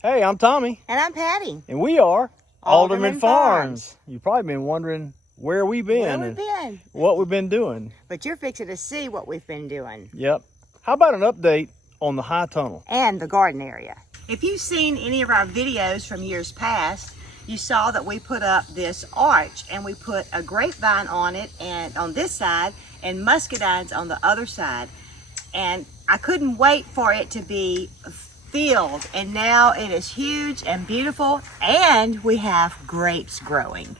Hey, I'm Tommy. And I'm Patty. And we are AldermanFarms. AldermanFarms. You've probably been wondering where we've been what we've been doing. But you're fixing to see what we've been doing. Yep. How about an update on the high tunnel? And the garden area. If you've seen any of our videos from years past, you saw that we put up this arch and we put a grapevine on it and on this side and muscadines on the other side. And I couldn't wait for it to be filled, and now it is huge and beautiful, and we have grapes growing.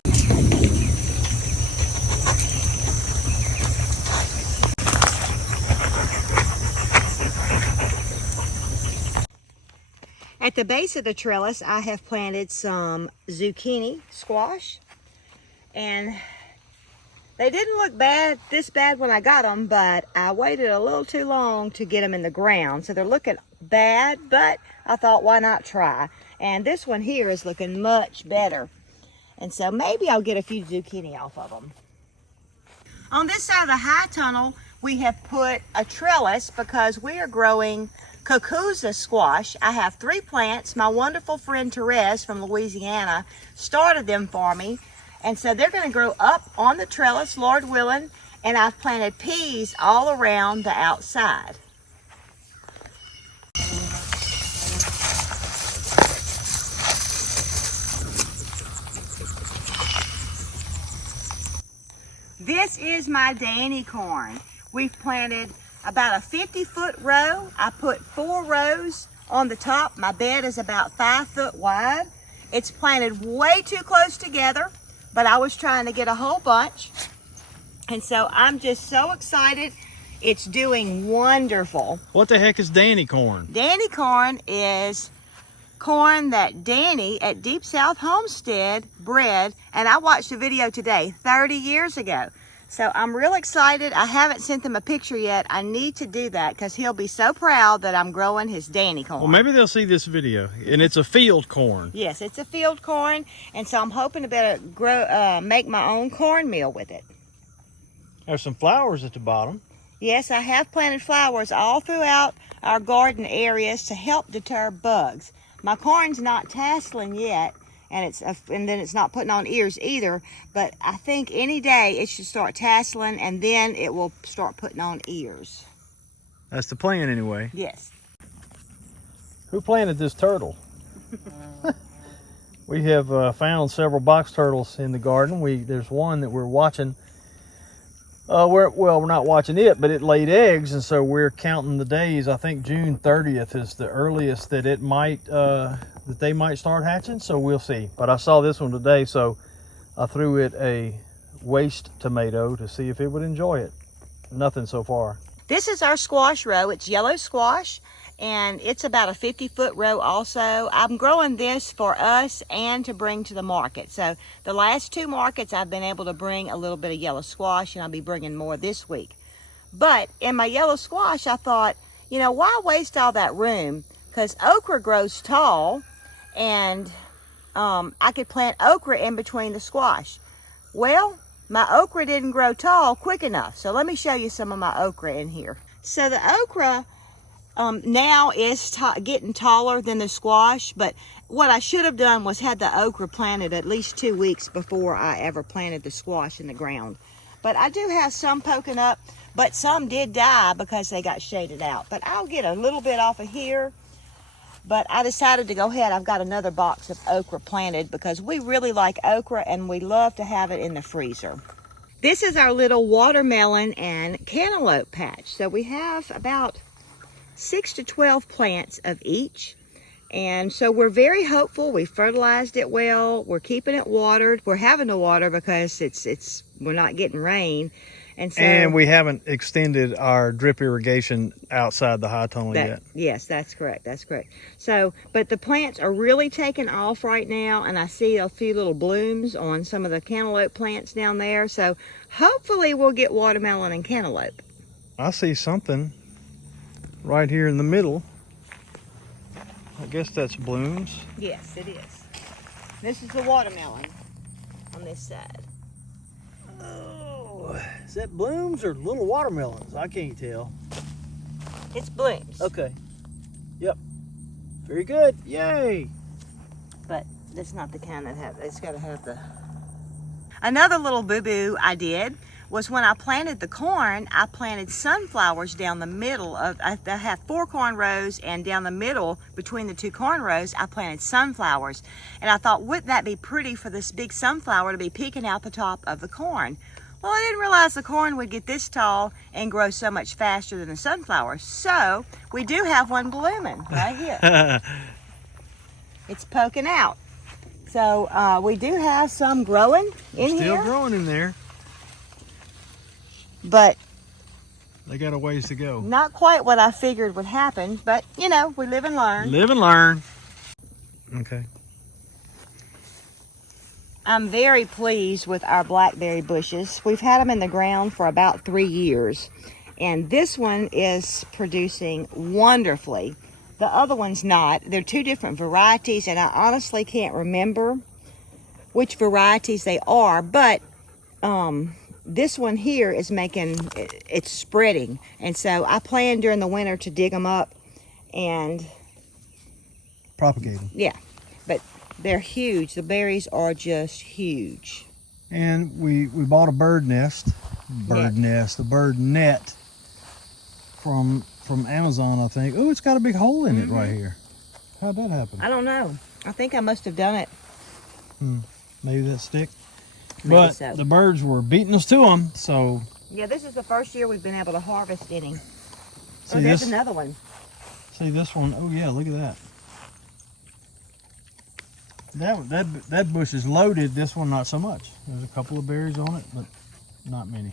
At the base of the trellis, I have planted some zucchini squash, and they didn't look this bad when I got them, but I waited a little too long to get them in the ground. So they're looking bad, but I thought, why not try? And this one here is looking much better. And so maybe I'll get a few zucchini off of them. On this side of the high tunnel, we have put a trellis because we are growing cucuzza squash. I have 3 plants. My wonderful friend Therese from Louisiana started them for me. And so they're going to grow up on the trellis, Lord willing, and I've planted peas all around the outside. This is my Danny corn. We've planted about a 50-foot row. I put 4 rows on the top. My bed is about 5 foot wide. It's planted way too close together, but I was trying to get a whole bunch. And so I'm just so excited. It's doing wonderful. What the heck is Danny corn? Danny corn is corn that Danny at Deep South Homestead bred, and I watched a video today 30 years ago. So I'm real excited. I haven't sent them a picture yet. I need to do that because he'll be so proud that I'm growing his Danny corn. Well, maybe they'll see this video, and it's a field corn. Yes, it's a field corn, and so I'm hoping to better grow, make my own cornmeal with it. There's some flowers at the bottom. Yes, I have planted flowers all throughout our garden areas to help deter bugs. My corn's not tasseling yet, and then it's not putting on ears either, but I think any day it should start tasseling, and then it will start putting on ears. That's the plan anyway. Yes. Who planted this turtle? We have found several box turtles in the garden. There's one that we're watching. We're not watching it, but it laid eggs, and so we're counting the days. I think June 30th is the earliest that it might that they might start hatching, so we'll see. But I saw this one today, so I threw it a waste tomato to see if it would enjoy it. Nothing so far. This is our squash row. It's yellow squash, and it's about a 50-foot row also. I'm growing this for us and to bring to the market. So the last 2 markets I've been able to bring a little bit of yellow squash, and I'll be bringing more this week. But in my yellow squash, I thought, you know, why waste all that room? Because okra grows tall, and I could plant okra in between the squash. Well, my okra didn't grow tall quick enough. So let me show you some of my okra in here. So the okra now is getting taller than the squash, but what I should have done was had the okra planted at least 2 weeks before I ever planted the squash in the ground. But I do have some poking up, but some did die because they got shaded out. But I'll get a little bit off of here. But I decided to go ahead. I've got another box of okra planted because we really like okra and we love to have it in the freezer. This is our little watermelon and cantaloupe patch. So we have about 6 to 12 plants of each. And so we're very hopeful. We fertilized it well. We're keeping it watered. We're having to water because we're not getting rain. And we haven't extended our drip irrigation outside the high tunnel yet. Yes, that's correct. That's correct. So, but the plants are really taking off right now, and I see a few little blooms on some of the cantaloupe plants down there. So hopefully we'll get watermelon and cantaloupe. I see something right here in the middle. I guess that's blooms. Yes, it is. This is the watermelon on this side. Oh, is that blooms or little watermelons? I can't tell. It's blooms. Okay. Yep. Very good. Yay. But that's not the kind that it's got to have the... Another little boo-boo I did was when I planted the corn, I planted sunflowers down the middle of, I have 4 corn rows, and down the middle between the 2 corn rows, I planted sunflowers. And I thought, wouldn't that be pretty for this big sunflower to be peeking out the top of the corn? Well, I didn't realize the corn would get this tall and grow so much faster than the sunflower. So we do have one blooming right here. It's poking out. So we do have some growing in here. Still growing in there. But they got a ways to go. Not quite what I figured would happen, but you know, we live and learn. Live and learn. Okay. I'm very pleased with our blackberry bushes. We've had them in the ground for about 3 years, and this one is producing wonderfully. The other one's not. They're 2 different varieties, and I honestly can't remember which varieties they are, but this one here is it's spreading. And so I plan during the winter to dig them up and propagate them. Yeah, but they're huge. The berries are just huge. And we bought a bird net from Amazon, I think. Oh, it's got a big hole in it right here. How'd that happen? I don't know. I think I must have done it. Maybe that stick. Maybe but so. The birds were beating us to them, so. Yeah, this is the first year we've been able to harvest any. See, there's another one. See this one? Oh yeah, look at that. That bush is loaded. This one not so much. There's a couple of berries on it, but not many.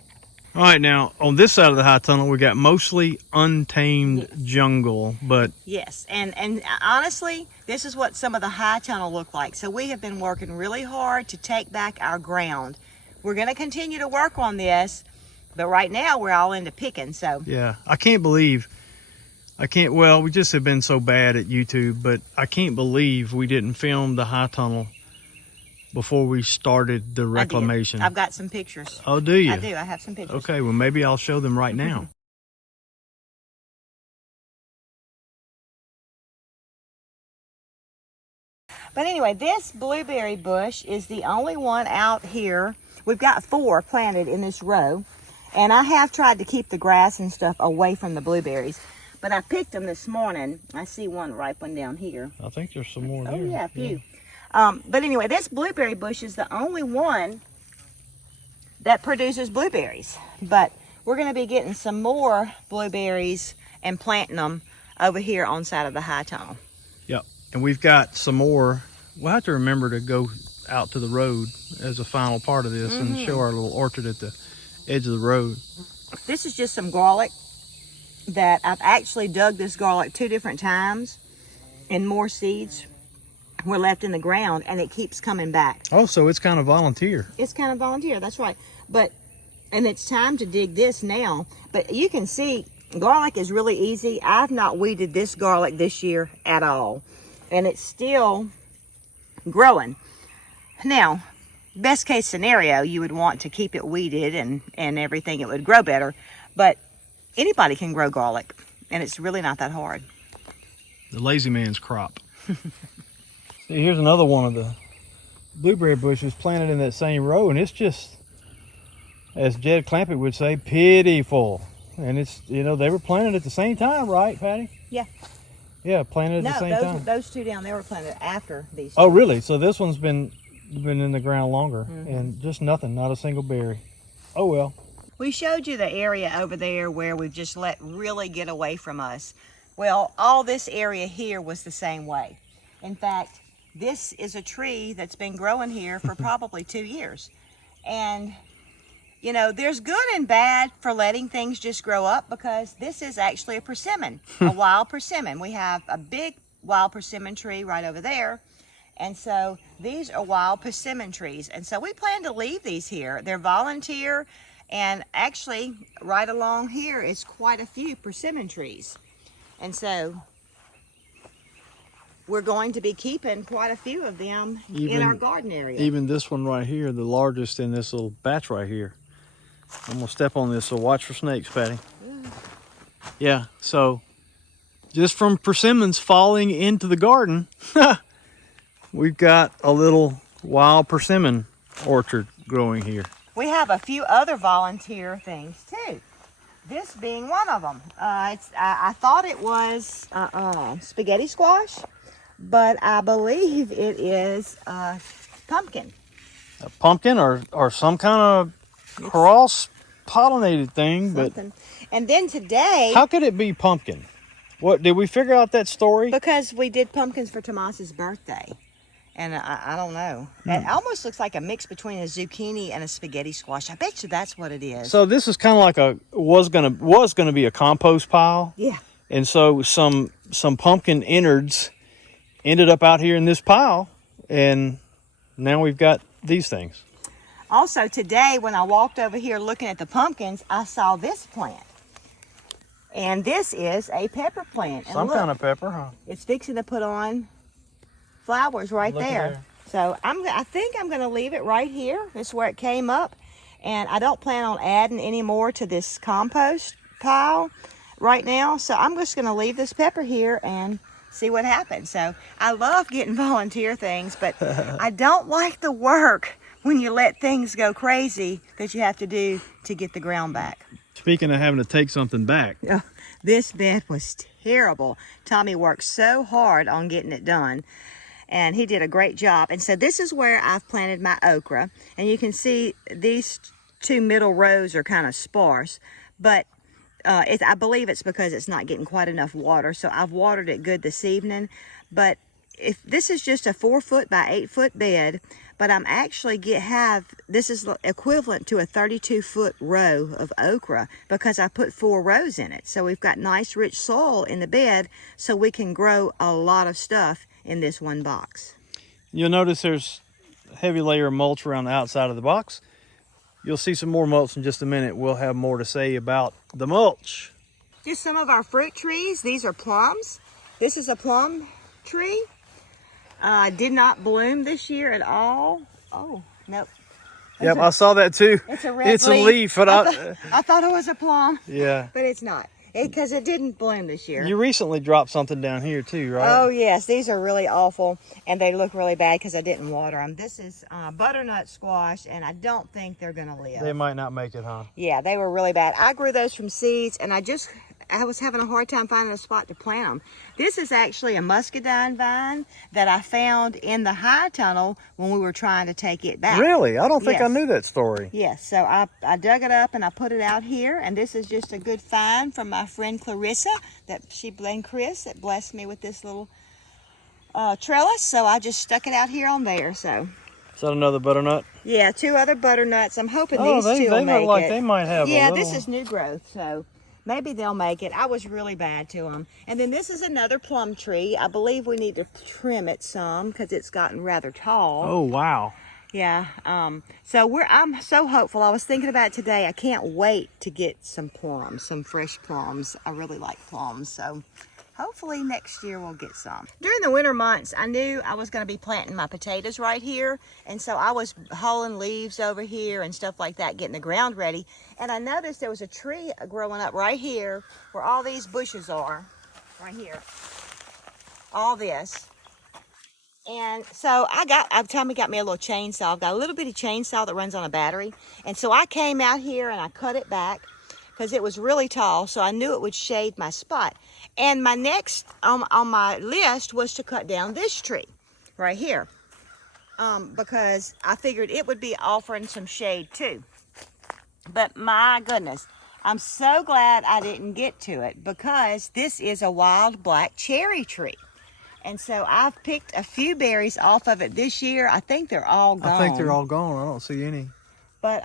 All right, now on this side of the high tunnel, we got mostly untamed jungle, but yes, and honestly, this is what some of the high tunnel look like. So we have been working really hard to take back our ground. We're going to continue to work on this, but right now we're all into picking. So yeah, well, we just have been so bad at YouTube, but I can't believe we didn't film the high tunnel before we started the reclamation. I've got some pictures. Oh, do you? I do. I have some pictures. Okay, well, maybe I'll show them right now. But anyway, this blueberry bush is the only one out here. We've got 4 planted in this row, and I have tried to keep the grass and stuff away from the blueberries, but I picked them this morning. I see one ripe one down here. I think there's some more there. Oh yeah, a few. But anyway, this blueberry bush is the only one that produces blueberries. But we're going to be getting some more blueberries and planting them over here on the side of the high tunnel. Yep, and we've got some more. We'll have to remember to go out to the road as a final part of this and show our little orchard at the edge of the road. This is just some garlic that I've actually dug this garlic 2 different times, and more seeds were left in the ground, and it keeps coming back. Oh, so it's kind of volunteer. It's kind of volunteer, that's right. And it's time to dig this now. But you can see garlic is really easy. I've not weeded this garlic this year at all, and it's still growing. Now, best case scenario, you would want to keep it weeded and everything. It would grow better, but anybody can grow garlic, and it's really not that hard. The lazy man's crop. See, here's another one of the blueberry bushes planted in that same row, and it's just, as Jed Clampett would say, pitiful. And it's, you know, they were planted at the same time, right, Patty? Yeah. Yeah, planted at the same time. Those 2 down there were planted after these 2. Oh, really? So this one's been in the ground longer, and just nothing, not a single berry. Oh, well. We showed you the area over there where we've just let really get away from us. Well, all this area here was the same way. In fact, this is a tree that's been growing here for probably 2 years. And, you know, there's good and bad for letting things just grow up, because this is actually a persimmon, a wild persimmon. We have a big wild persimmon tree right over there. And so these are wild persimmon trees. And so we plan to leave these here. They're volunteer. And actually, right along here is quite a few persimmon trees. And so we're going to be keeping quite a few of them in our garden area. Even this one right here, the largest in this little batch right here. I'm gonna step on this, so watch for snakes, Patty. Yeah, so just from persimmons falling into the garden, we've got a little wild persimmon orchard growing here. We have a few other volunteer things too. This being one of them. I thought it was spaghetti squash, but I believe it is pumpkin. A pumpkin or some kind of cross-pollinated thing, Something. And then today... How could it be pumpkin? What, did we figure out that story? Because we did pumpkins for Tomas's birthday. And I don't know. It almost looks like a mix between a zucchini and a spaghetti squash. I bet you that's what it is. So this is kind of like was gonna be a compost pile. Yeah. And so some pumpkin innards ended up out here in this pile, and now we've got these things. Also today, when I walked over here looking at the pumpkins, I saw this plant. And this is a pepper plant. Some kind of pepper, huh? It's fixing to put on flowers right there. So I think I'm going to leave it right here. This is where it came up. And I don't plan on adding any more to this compost pile right now. So I'm just going to leave this pepper here and see what happens. So I love getting volunteer things, but I don't like the work when you let things go crazy that you have to do to get the ground back. Speaking of having to take something back. Oh, this bed was terrible. Tommy worked so hard on getting it done, and he did a great job. And so this is where I've planted my okra, and you can see these two middle rows are kind of sparse, but I believe it's because it's not getting quite enough water. So I've watered it good this evening. But if this is just a 4-foot by 8-foot bed, but I'm actually this is equivalent to a 32-foot row of okra because I put 4 rows in it. So we've got nice rich soil in the bed, so we can grow a lot of stuff in this one box. You'll notice there's a heavy layer of mulch around the outside of the box. You'll see some more mulch in just a minute. We'll have more to say about the mulch. Just some of our fruit trees. These are plums. This is a plum tree. Did not bloom this year at all. Oh, nope. Yep, I saw that too. It's a red leaf. It's a leaf. But I thought it was a plum. Yeah. But it's not. Because it didn't bloom this year. You recently dropped something down here too, right? Oh, yes. These are really awful, and they look really bad because I didn't water them. This is butternut squash, and I don't think they're going to live. They might not make it, huh? Yeah, they were really bad. I grew those from seeds, and I was having a hard time finding a spot to plant them. This is actually a muscadine vine that I found in the high tunnel when we were trying to take it back. Really? I don't think I Yes. knew that story. Yes, so I dug it up and I put it out here, and this is just a good find from my friend Clarissa that she blamed Chris that blessed me with this little trellis. So I just stuck it out here on there. So Is that another butternut? yeah, 2 other butternuts. I'm hoping Oh, these they two will make look like it. they might have Yeah, a little... this is new growth, so maybe they'll make it. I was really bad to them. And then this is another plum tree. I believe we need to trim it some because it's gotten rather tall. Oh, wow. Yeah. So I'm so hopeful. I was thinking about it today. I can't wait to get some plums, some fresh plums. I really like plums, so hopefully next year we'll get some. During the winter months, I knew I was going to be planting my potatoes right here. And so I was hauling leaves over here and stuff like that, getting the ground ready. And I noticed there was a tree growing up right here where all these bushes are, right here. All this. And so Tommy got me a little chainsaw. I've got a little bitty chainsaw that runs on a battery. And so I came out here and I cut it back because it was really tall. So I knew it would shade my spot. And my next on my list was to cut down this tree right here. Because I figured it would be offering some shade too. But my goodness, I'm so glad I didn't get to it because this is a wild black cherry tree. And so I've picked a few berries off of it this year. I think they're all gone. I think they're all gone. I don't see any. But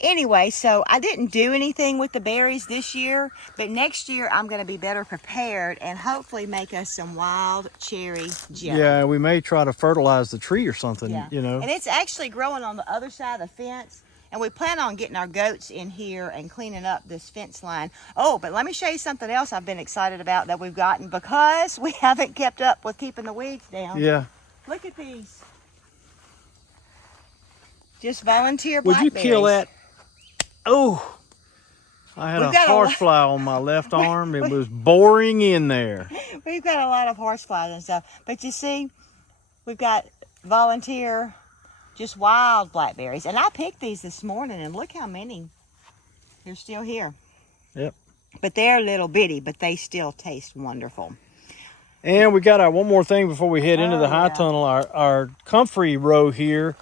anyway, so I didn't do anything with the berries this year. But next year I'm going to be better prepared and hopefully make us some wild cherry jelly. Yeah, we may try to fertilize the tree or something, Yeah. you know. And it's actually growing on the other side of the fence. And we plan on getting our goats in here and cleaning up this fence line. Oh, but let me show you something else I've been excited about that we've gotten because we haven't kept up with keeping the weeds down. Yeah. Look at these. Just volunteer Would blackberries. you peel that? Oh, I had a horsefly on my left arm. It was boring in there. We've got a lot of horseflies and stuff. But you see, we've got volunteer, just wild blackberries. And I picked these this morning, and look how many. They're still here. Yep. But they're little bitty, but they still taste wonderful. And we got one more thing before we head into the high tunnel. Our comfrey row here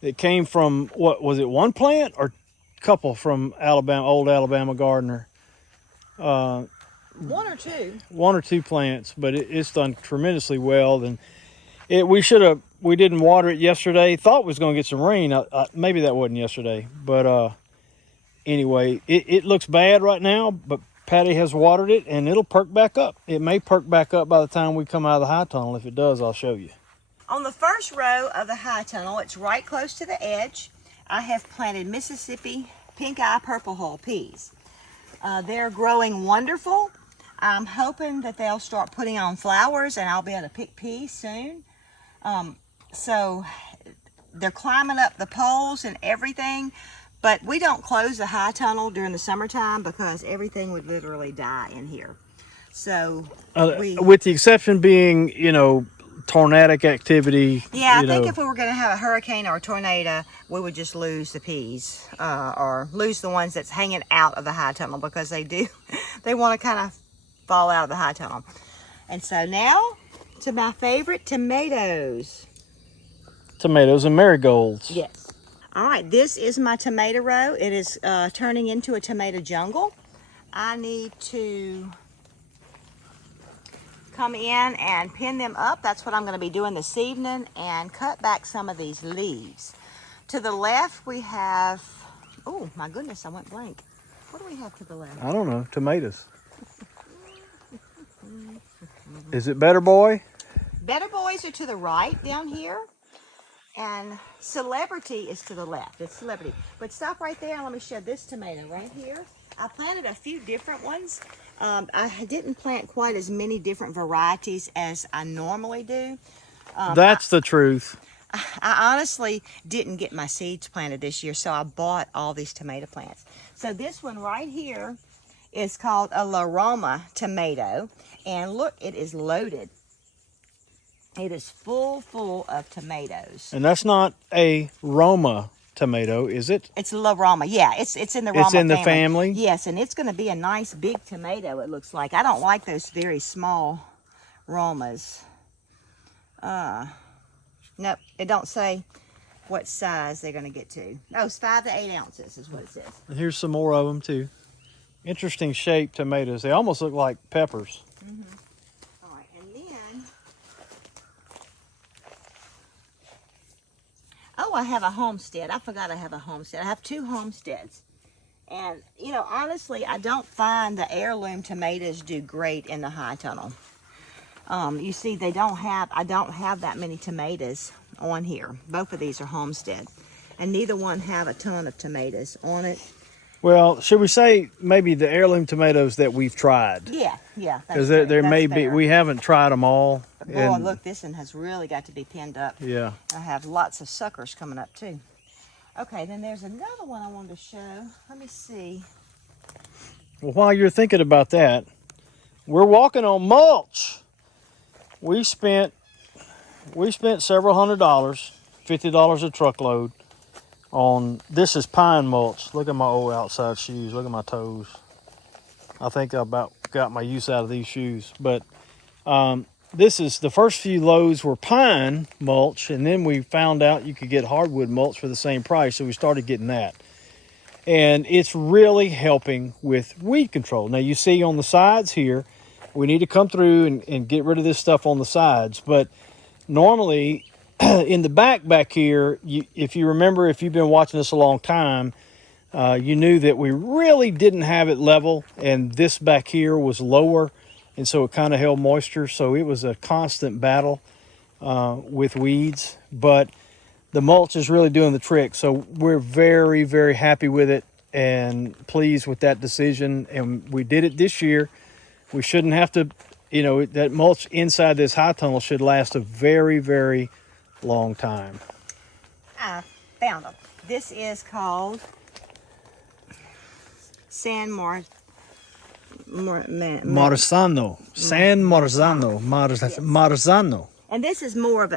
that came from, what was it, one plant or couple from Alabama, old Alabama gardener? One or two. One or two plants, but it's done tremendously well. And we didn't water it yesterday. Thought it was going to get some rain. Maybe that wasn't yesterday, but anyway, it looks bad right now, but Patty has watered it, and it'll perk back up. It may perk back up by the time we come out of the high tunnel. If it does, I'll show you. On the first row of the high tunnel, it's right close to the edge. I have planted Mississippi pink eye purple hull peas. They're growing wonderful. I'm hoping that they'll start putting on flowers, and I'll be able to pick peas soon. So they're climbing up the poles and everything. But we don't close the high tunnel during the summertime because everything would literally die in here. So with the exception being, tornadic activity. Yeah, I think if we were going to have a hurricane or a tornado, we would just lose the peas or lose the ones that's hanging out of the high tunnel, because they want to kind of fall out of the high tunnel. And so now to my favorite, tomatoes. Tomatoes and marigolds. Yes. All right, this is my tomato row. It is turning into a tomato jungle. I need to come in and pin them up. That's what I'm going to be doing this evening, and cut back some of these leaves. To the left, we have, oh my goodness, I went blank. What do we have to the left? I don't know, tomatoes. Is it Better Boy? Better Boys are to the right down here. And Celebrity is to the left. It's Celebrity. But stop right there and let me show this tomato right here. I planted a few different ones. I didn't plant quite as many different varieties as I normally do. That's the truth. I honestly didn't get my seeds planted this year, so I bought all these tomato plants. So this one right here is called a La Roma tomato. And look, it is loaded. It is full of tomatoes. And that's not a Roma tomato, is it? It's La Roma. Yeah, it's in the Roma family. It's in the family? Yes, and it's going to be a nice big tomato, it looks like. I don't like those very small Romas. Nope, it don't say what size they're going to get to. No, it's 5 to 8 ounces is what it says. And here's some more of them, too. Interesting shaped tomatoes. They almost look like peppers. Mm-hmm. Oh, I have a homestead. I forgot I have a homestead. I have 2 homesteads. And, honestly, I don't find the heirloom tomatoes do great in the high tunnel. You see, I don't have that many tomatoes on here. Both of these are homestead. And neither one have a ton of tomatoes on it. Well, should we say maybe the heirloom tomatoes that we've tried? Yeah. Because there may be, we haven't tried them all. Boy, look, this one has really got to be pinned up. Yeah. I have lots of suckers coming up too. Okay, then there's another one I wanted to show. Let me see. Well, while you're thinking about that, we're walking on mulch. We spent several $100s, $50 a truckload on, this is pine mulch. Look at my old outside shoes. Look at my toes. I think I about got my use out of these shoes. But this is, the first few loads were pine mulch, and then we found out you could get hardwood mulch for the same price, so we started getting that. And it's really helping with weed control. Now you see on the sides here, we need to come through and get rid of this stuff on the sides. But normally, in the back here, if you remember, if you've been watching this a long time, you knew that we really didn't have it level, and this back here was lower, and so it kind of held moisture. So it was a constant battle with weeds, but the mulch is really doing the trick. So we're very, very happy with it and pleased with that decision. And we did it this year. We shouldn't have to, that mulch inside this high tunnel should last a very, very long time. I found them. This is called San Marzano. San Marzano. Marzano. And this is more of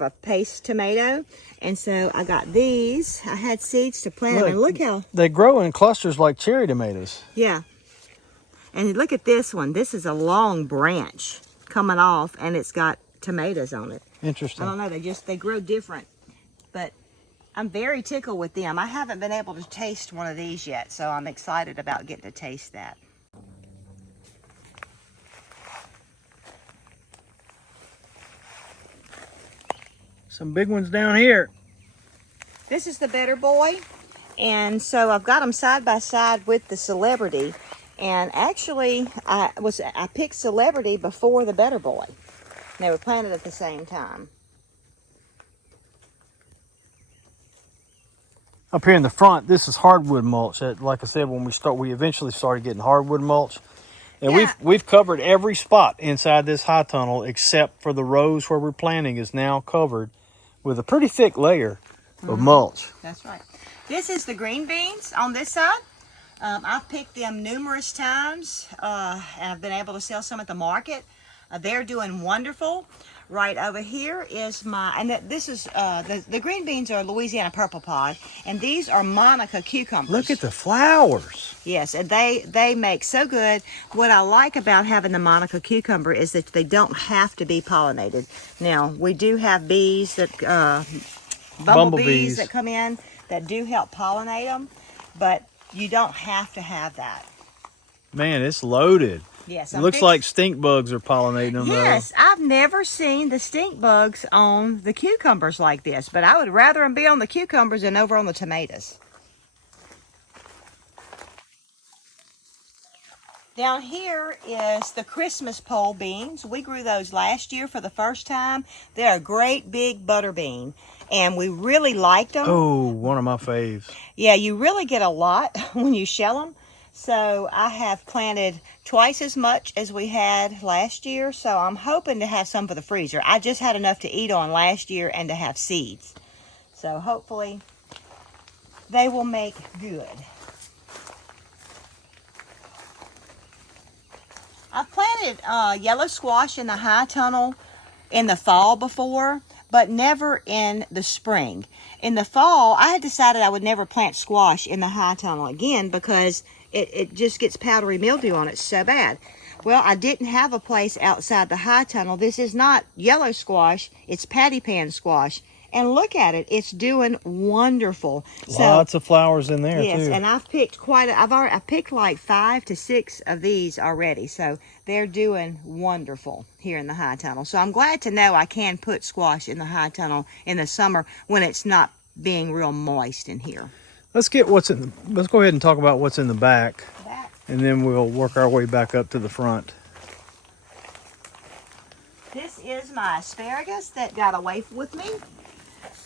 a paste tomato. And so I got these. I had seeds to plant them. And look how they grow in clusters like cherry tomatoes. Yeah. And look at this one. This is a long branch coming off, and it's got tomatoes on it. Interesting. I don't know. They grow different. But I'm very tickled with them. I haven't been able to taste one of these yet, so I'm excited about getting to taste that. Some big ones down here. This is the Better Boy, and so I've got them side by side with the Celebrity. And actually, I picked Celebrity before the Better Boy. They were planted at the same time. Up here in the front, this is hardwood mulch. Like I said, when we eventually started getting hardwood mulch. And yeah. we've covered every spot inside this high tunnel except for the rows where we're planting is now covered with a pretty thick layer of mulch. That's right. This is the green beans on this side. I've picked them numerous times, and I've been able to sell some at the market. They're doing wonderful. Right over here is this is, the green beans are Louisiana purple pod, and these are Monica cucumbers. Look at the flowers. Yes, and they make so good. What I like about having the Monica cucumber is that they don't have to be pollinated. Now, we do have bees that, bumblebees that come in that do help pollinate them, but you don't have to have that. Man, it's loaded. Yes, it looks like stink bugs are pollinating them. Yes, I've never seen the stink bugs on the cucumbers like this, but I would rather them be on the cucumbers than over on the tomatoes. Down here is the Christmas pole beans. We grew those last year for the first time. They're a great big butter bean, and we really liked them. Oh, one of my faves. Yeah, you really get a lot when you shell them. So I have planted twice as much as we had last year, so I'm hoping to have some for the freezer. I just had enough to eat on last year and to have seeds. So hopefully they will make good. I've planted yellow squash in the high tunnel in the fall before, but never in the spring. In the fall, I had decided I would never plant squash in the high tunnel again because it just gets powdery mildew on it so bad. Well, I didn't have a place outside the high tunnel. This is not yellow squash, it's patty pan squash. And look at it, it's doing wonderful. Lots of flowers in there, yes, too. And I've picked I picked like 5 to 6 of these already. So they're doing wonderful here in the high tunnel. So I'm glad to know I can put squash in the high tunnel in the summer when it's not being real moist in here. Let's go ahead and talk about what's in the back. And then we'll work our way back up to the front. This is my asparagus that got away with me.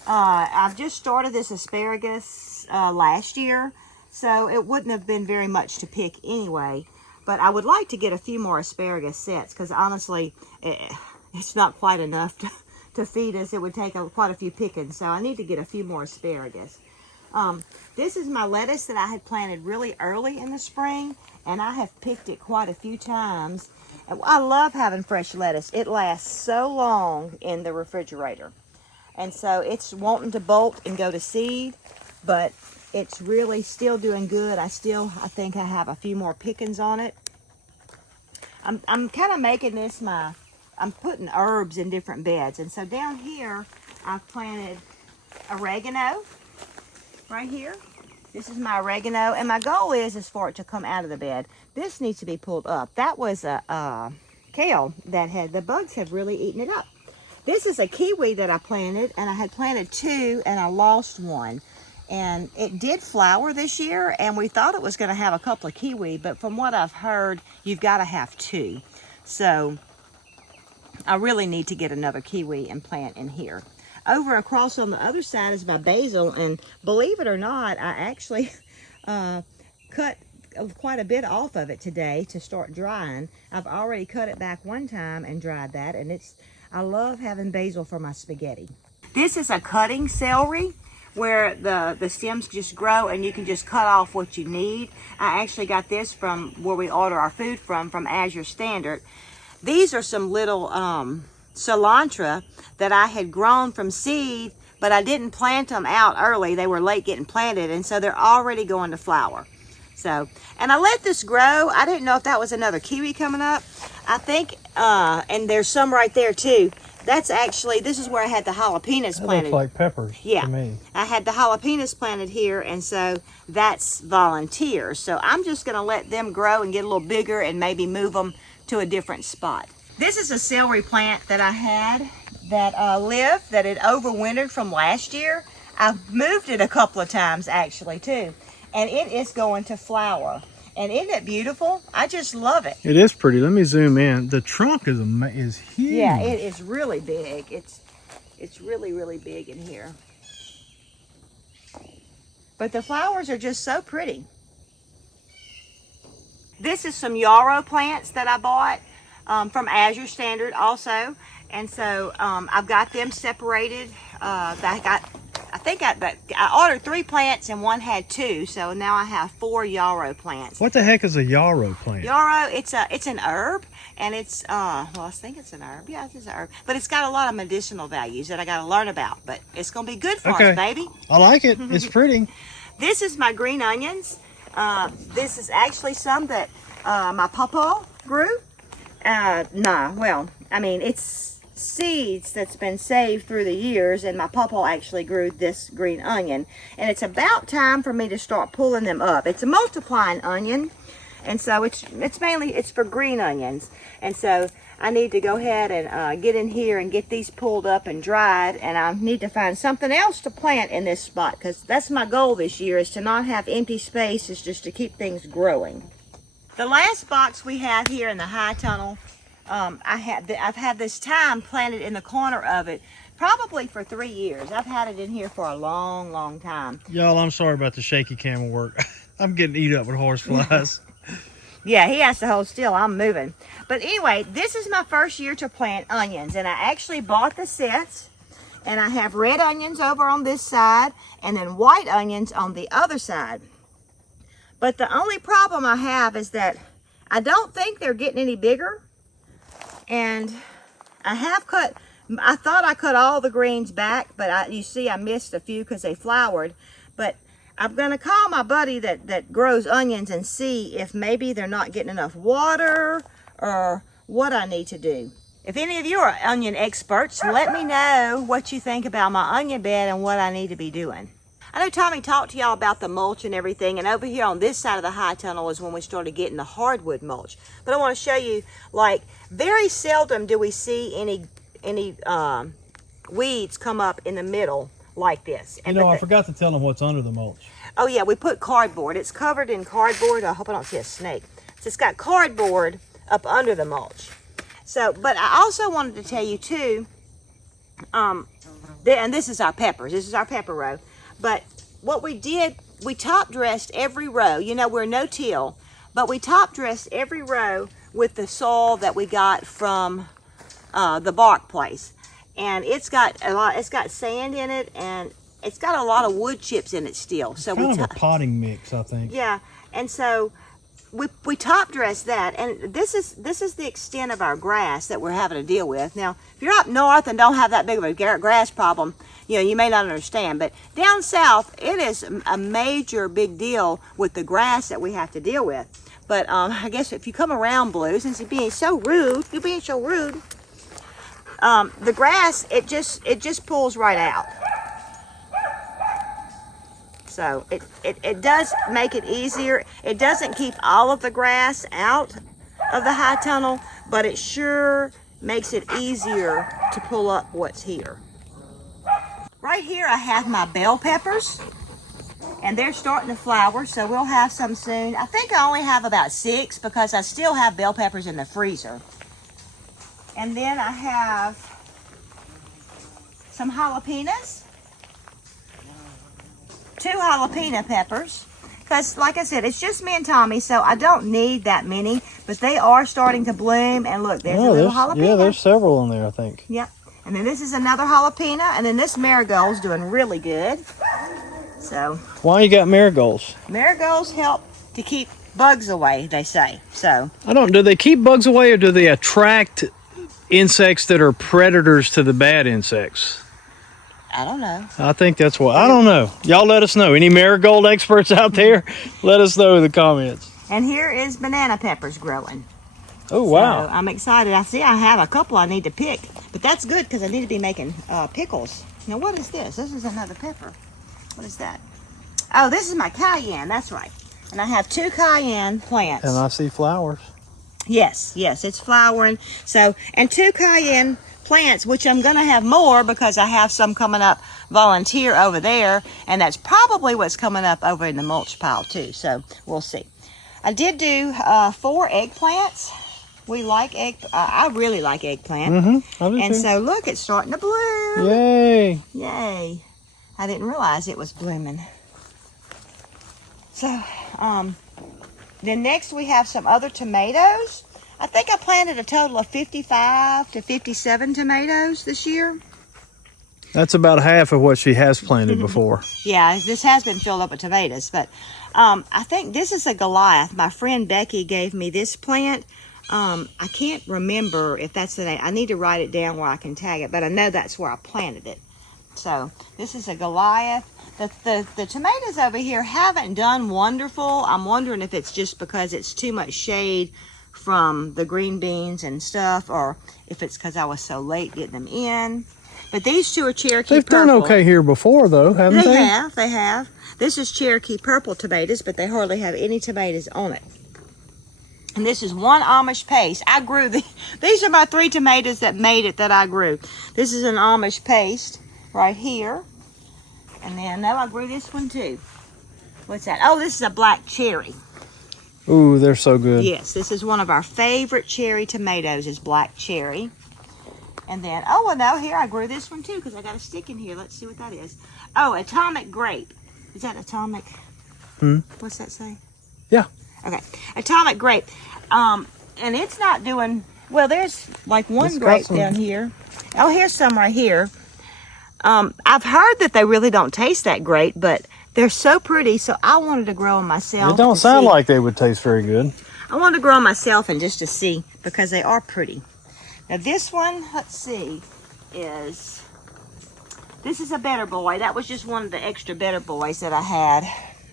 I've just started this asparagus last year, so it wouldn't have been very much to pick anyway. But I would like to get a few more asparagus sets because honestly, it's not quite enough to feed us. It would take quite a few pickings, so I need to get a few more asparagus. This is my lettuce that I had planted really early in the spring, and I have picked it quite a few times. I love having fresh lettuce. It lasts so long in the refrigerator. And so it's wanting to bolt and go to seed, but it's really still doing good. I think I have a few more pickings on it. I'm kind of making this I'm putting herbs in different beds. And so down here, I've planted oregano right here. This is my oregano, and my goal is for it to come out of the bed. This needs to be pulled up. That was a kale that the bugs have really eaten it up. This is a kiwi that I planted, and I had planted 2, and I lost 1. And it did flower this year, and we thought it was going to have a couple of kiwi, but from what I've heard, you've got to have 2. So I really need to get another kiwi and plant in here. Over across on the other side is my basil, and believe it or not, I actually cut quite a bit off of it today to start drying. I've already cut it back one time and dried that, and I love having basil for my spaghetti. This is a cutting celery where the stems just grow and you can just cut off what you need. I actually got this from where we order our food from Azure Standard. These are some little cilantro that I had grown from seed, but I didn't plant them out early. They were late getting planted, and so they're already going to flower. So, and I let this grow. I didn't know if that was another kiwi coming up. I think, and there's some right there too. That's actually, this is where I had the jalapenos That planted. looks like peppers to me. I had the jalapenos planted here, and so that's volunteers. So I'm just gonna let them grow and get a little bigger and maybe move them to a different spot. This is a celery plant that I had that lived, that had overwintered from last year. I've moved it a couple of times actually too. And it is going to flower. And isn't it beautiful? I just love it. It is pretty. Let me zoom in. The trunk is huge. Yeah, it is really big. It's really, really big in here. But the flowers are just so pretty. This is some yarrow plants that I bought from Azure Standard also. And so I've got them separated. I ordered 3 plants and one had 2, so now I have 4 yarrow plants. What the heck is a yarrow plant? Yarrow, it's an herb, and it's well, I think it's an herb. Yeah, it's an herb, but it's got a lot of medicinal values that I got to learn about. But it's gonna be good for us, baby. I like it. It's pretty. This is my green onions. This is actually some that my pawpaw grew. It's seeds that's been saved through the years, and my pawpaw actually grew this green onion, and it's about time for me to start pulling them up. It's a multiplying onion, and so it's for green onions, and so I need to go ahead and get in here and get these pulled up and dried, and I need to find something else to plant in this spot, because that's my goal this year, is to not have empty spaces, just to keep things growing. The last box we have here in the high tunnel, I've had this thyme planted in the corner of it probably for 3 years. I've had it in here for a long, long time. Y'all, I'm sorry about the shaky camera work. I'm getting eat up with horse flies. Yeah, he has to hold still. I'm moving. But anyway, this is my first year to plant onions, and I actually bought the sets, and I have red onions over on this side and then white onions on the other side. But the only problem I have is that I don't think they're getting any bigger. And I thought I cut all the greens back, but you see I missed a few because they flowered. But I'm going to call my buddy that grows onions and see if maybe they're not getting enough water or what I need to do. If any of you are onion experts, let me know what you think about my onion bed and what I need to be doing. I know Tommy talked to y'all about the mulch and everything, and over here on this side of the high tunnel is when we started getting the hardwood mulch. But I want to show you, like, very seldom do we see any weeds come up in the middle like this. And I forgot to tell them what's under the mulch. Oh yeah, we put cardboard. It's covered in cardboard. I hope I don't see a snake. So it's got cardboard up under the mulch. So, but I also wanted to tell you too, and this is our peppers. This is our pepper row. But what we did, we top dressed every row. You know, we're no-till, but we top dressed every row with the soil that we got from the bark place. And it's got sand in it, and it's got a lot of wood chips in it still. So kind of a potting mix, I think. Yeah, and so we top dress that, and this is the extent of our grass that we're having to deal with. Now, if you're up north and don't have that big of a grass problem, you may not understand, but down south, it is a major big deal with the grass that we have to deal with. But I guess if you come around, Blue, since you're being so rude, the grass, it just pulls right out. So it does make it easier. It doesn't keep all of the grass out of the high tunnel, but it sure makes it easier to pull up what's here. Right here I have my bell peppers, and they're starting to flower, so we'll have some soon. I think I only have about 6 because I still have bell peppers in the freezer. And then I have some jalapenos, 2 jalapeno peppers, because like I said, it's just me and Tommy, so I don't need that many, but they are starting to bloom. And look, there's a little jalapeno. Yeah, there's several in there, I think. Yep. And then this is another jalapeno, and then this marigold's doing really good. So Why you got marigolds? marigolds help to keep bugs away, they say. So Do they keep bugs away or do they attract insects that are predators to the bad insects? I don't know. I think that's what. I don't know. Y'all let us know. Any marigold experts out there? Let us know in the comments. And here is banana peppers growing. Oh, wow. So I'm excited. I have a couple I need to pick. But that's good because I need to be making pickles. Now, what is this? This is another pepper. What is that? Oh, this is my cayenne. That's right. And I have 2 cayenne plants. And I see flowers. Yes, it's flowering. So, and 2 cayenne plants, which I'm going to have more because I have some coming up volunteer over there. And that's probably what's coming up over in the mulch pile too. So, we'll see. I did do 4 eggplants. We like I really like eggplant. Mm-hmm. I do And too. so look, it's starting to bloom. Yay. Yay. I didn't realize it was blooming. So, then next we have some other tomatoes. I think I planted a total of 55 to 57 tomatoes this year. That's about half of what she has planted before. Yeah, this has been filled up with tomatoes, but I think this is a Goliath. My friend Becky gave me this plant. I can't remember if that's the name. I need to write it down where I can tag it, but I know that's where I planted it. So this is a Goliath. The tomatoes over here haven't done wonderful. I'm wondering if it's just because it's too much shade from the green beans and stuff, or if it's because I was so late getting them in. But these 2 are Cherokee They've purple. done okay here before, though, haven't they? They have. This is Cherokee purple tomatoes, but they hardly have any tomatoes on it. And this is one Amish paste. I grew these are my 3 tomatoes that made it that I grew. This is an Amish paste right here. And then I grew this one too. What's that? Oh, this is a black cherry. Ooh, they're so good. Yes, this is one of our favorite cherry tomatoes is black cherry. And then, oh, well, no, here I grew this one too because I got a stick in here. Let's see what that is. Oh, atomic grape. Is that atomic? What's that say? Yeah. Okay, atomic grape. And it's not doing, well, there's like one grape down here. Oh, here's some right here. I've heard that they really don't taste that great, but they're so pretty, so I wanted to grow them myself. It don't sound like they would taste very good. I wanted to grow them myself and just to see because they are pretty. Now this one, let's see, this is a Better Boy. That was just one of the extra Better Boys that I had.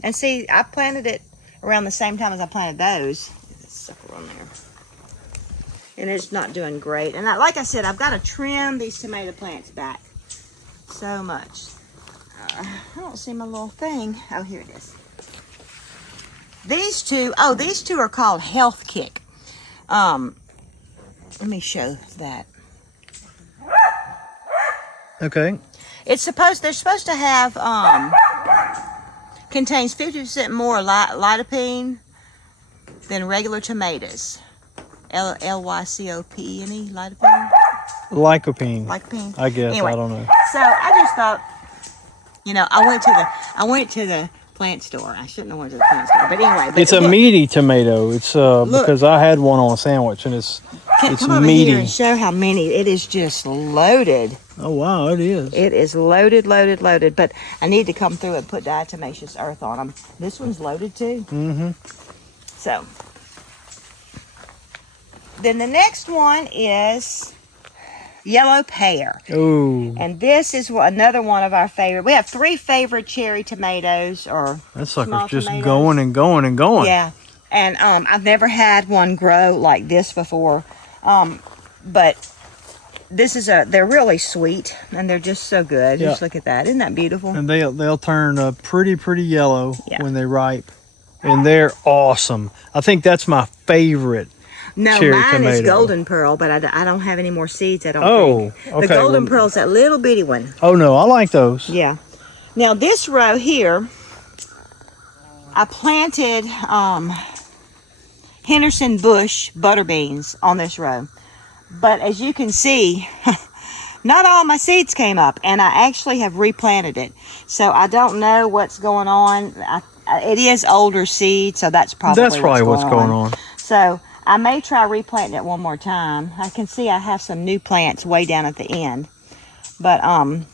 And see, I planted it around the same time as I planted those. That sucker on there. And it's not doing great. And like I said, I've got to trim these tomato plants back so much. I don't see my little thing. Oh, here it is. These two are called Health Kick. Let me show that. Okay. They're supposed to have, contains 50% more lycopene than regular tomatoes. Lycopene, lycopene? Lycopene. I guess. Anyway, I don't know. So I just thought, I went to the plant store. I shouldn't have went to the plant store, but anyway. It's a meaty tomato. It's because I had one on a sandwich and it's come over meaty. here and show how many. It is just loaded. Oh wow, it is. It is loaded, loaded, loaded. But I need to come through and put diatomaceous earth on them. This one's loaded too. Mm-hmm. So then the next one is yellow pear. Ooh. And this is another one of our favorite. We have 3 favorite cherry tomatoes or That sucker's small just tomatoes. going and going and going. Yeah. And I've never had one grow like this before. But this is they're really sweet and they're just so good. Yeah. Just look at that. Isn't that beautiful? And they'll turn pretty yellow Yeah. when they ripe. And they're awesome. I think that's my favorite. No, cherry mine tomato. is golden pearl, but I don't have any more seeds, I don't think. Okay. The golden pearl's that little bitty one. Oh no, I like those. Yeah. Now this row here, I planted Henderson bush butter beans on this row. But as you can see, not all my seeds came up, and I actually have replanted it. So I don't know what's going on. It is older seed, so that's probably what's going on. So I may try replanting it one more time. I can see I have some new plants way down at the end. But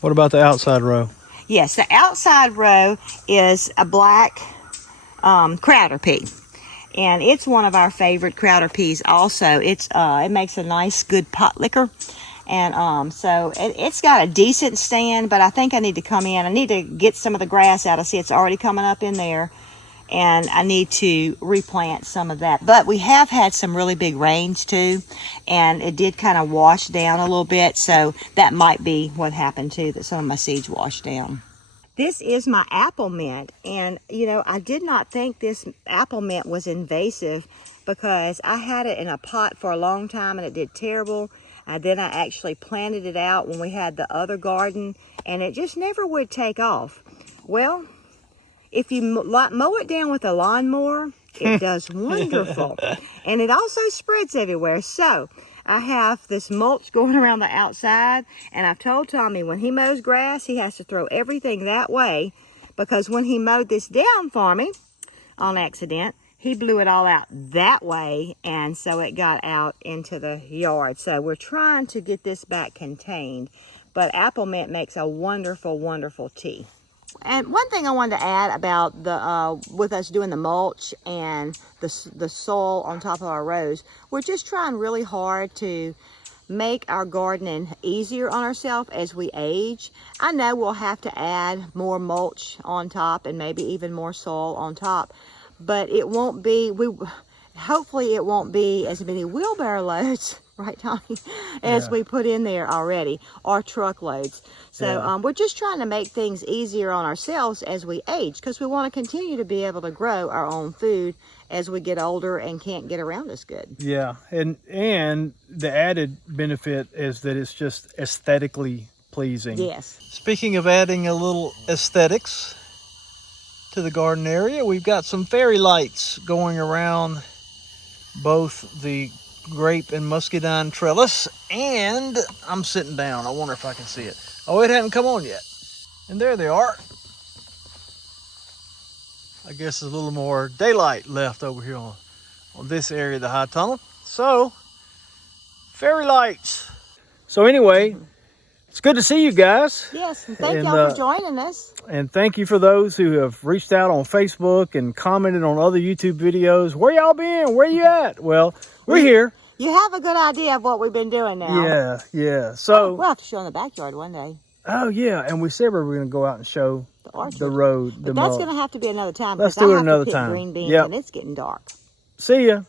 What about the outside row? Yes, the outside row is a black crowder pea. And it's one of our favorite crowder peas also. It makes a nice, good pot liquor. And so it's got a decent stand, but I think I need to come in. I need to get some of the grass out. I see it's already coming up in there. And I need to replant some of that. But we have had some really big rains too. And it did kind of wash down a little bit. So that might be what happened too, that some of my seeds washed down. This is my apple mint, and you know, I did not think this apple mint was invasive because I had it in a pot for a long time and it did terrible. And then I actually planted it out when we had the other garden and it just never would take off. Well, if you mow it down with a lawnmower, it does wonderful. And it also spreads everywhere. So I have this mulch going around the outside, and I've told Tommy when he mows grass, he has to throw everything that way, because when he mowed this down for me on accident, he blew it all out that way, and so it got out into the yard. So we're trying to get this back contained, but apple mint makes a wonderful, wonderful tea. And one thing I wanted to add about the with us doing the mulch and the soil on top of our rows, we're just trying really hard to make our gardening easier on ourselves as we age. I know we'll have to add more mulch on top and maybe even more soil on top, but it won't be, hopefully it won't be as many wheelbarrow loads, right, Tommy, as we put in there already, or truckloads. So we're just trying to make things easier on ourselves as we age, because we want to continue to be able to grow our own food as we get older and can't get around as good. Yeah, and the added benefit is that it's just aesthetically pleasing. Yes. Speaking of adding a little aesthetics to the garden area, we've got some fairy lights going around both the grape and muscadine trellis, and I'm sitting down. I wonder if I can see it. Oh, it hadn't come on yet. And there they are. I guess there's a little more daylight left over here on this area of the high tunnel. So, fairy lights. So anyway, it's good to see you guys. Yes, and thank y'all for joining us. And thank you for those who have reached out on Facebook and commented on other YouTube videos. Where y'all been? Where you at? Well, we're here. You have a good idea of what we've been doing now. Yeah. So we'll have to show in the backyard one day. Oh yeah, and we said we were going to go out and show the road. But that's going to have to be another time. Let's do it another time. Green beans, and it's getting dark. See ya.